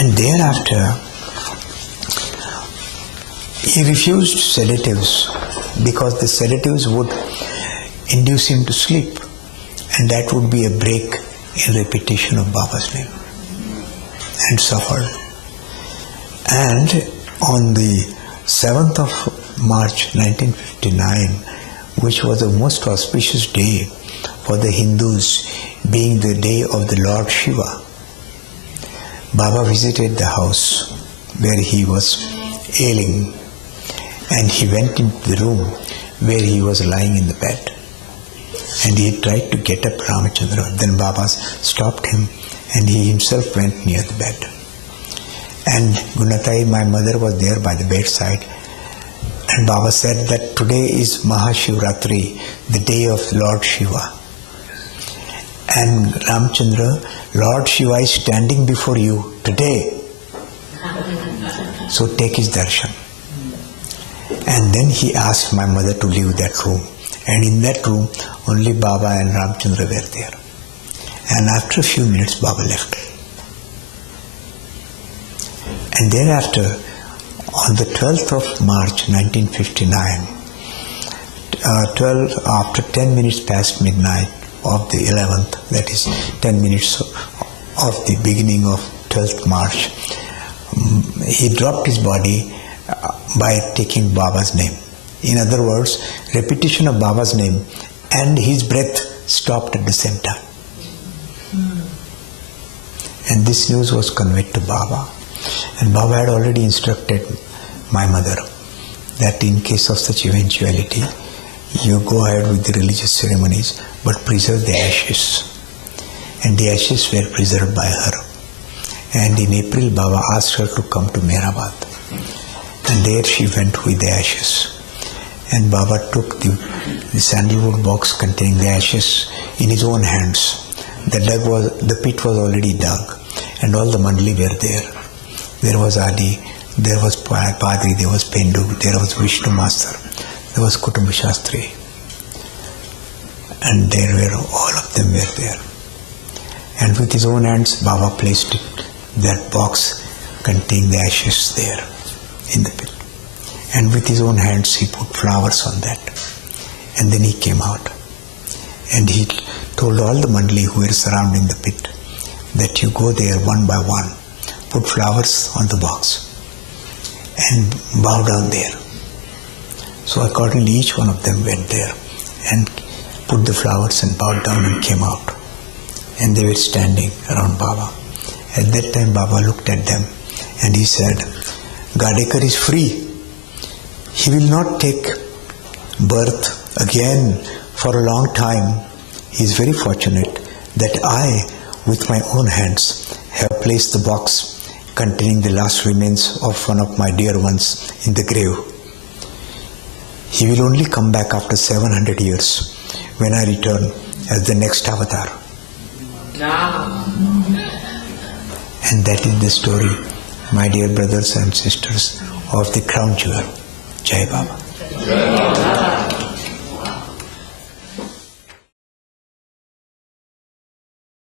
And thereafter, he refused sedatives because the sedatives would induce him to sleep, and that would be a break in repetition of Baba's name, and suffered. And on the 7th of March 1959, which was the most auspicious day for the Hindus, being the day of the Lord Shiva, Baba visited the house where he was ailing, and he went into the room where he was lying in the bed, and he tried to get up Ramachandra. Then Baba stopped him, and he himself went near the bed. And Gunatai, my mother, was there by the bedside, and Baba said that today is Mahashivratri, the day of Lord Shiva. And Ramachandra, Lord Shiva is standing before you today, so take his darshan. And then he asked my mother to leave that room, and in that room only Baba and Ramachandra were there. And after a few minutes Baba left. And thereafter, on the 12th of March 1959, after 10 minutes past midnight of the 11th, that is 10 minutes of the beginning of 12th March, he dropped his body by taking Baba's name. In other words, repetition of Baba's name and his breath stopped at the same time. And this news was conveyed to Baba. And Baba had already instructed my mother that in case of such eventuality, you go ahead with the religious ceremonies, but preserve the ashes. And the ashes were preserved by her. And in April, Baba asked her to come to Mehrabad. And there she went with the ashes. And Baba took the sandalwood box containing the ashes in his own hands. The pit was already dug, and all the mandali were there. There was Adi, there was Padri, there was Pendu, there was Vishnu Master, there was Kutumba Shastri. And all of them were there. And with his own hands, Baba placed that box containing the ashes there in the pit. And with his own hands, he put flowers on that. And then he came out. And he told all the mandali who were surrounding the pit that you go there one by one, put flowers on the box, and bow down there. So accordingly, each one of them went there and put the flowers and bowed down and came out. And they were standing around Baba. At that time, Baba looked at them and he said, Godekar is free. He will not take birth again for a long time. He is very fortunate that I, with my own hands, have placed the box containing the last remains of one of my dear ones in the grave. He will only come back after 700 years when I return as the next avatar. And that is the story, my dear brothers and sisters, of the crown jewel. Jai Baba.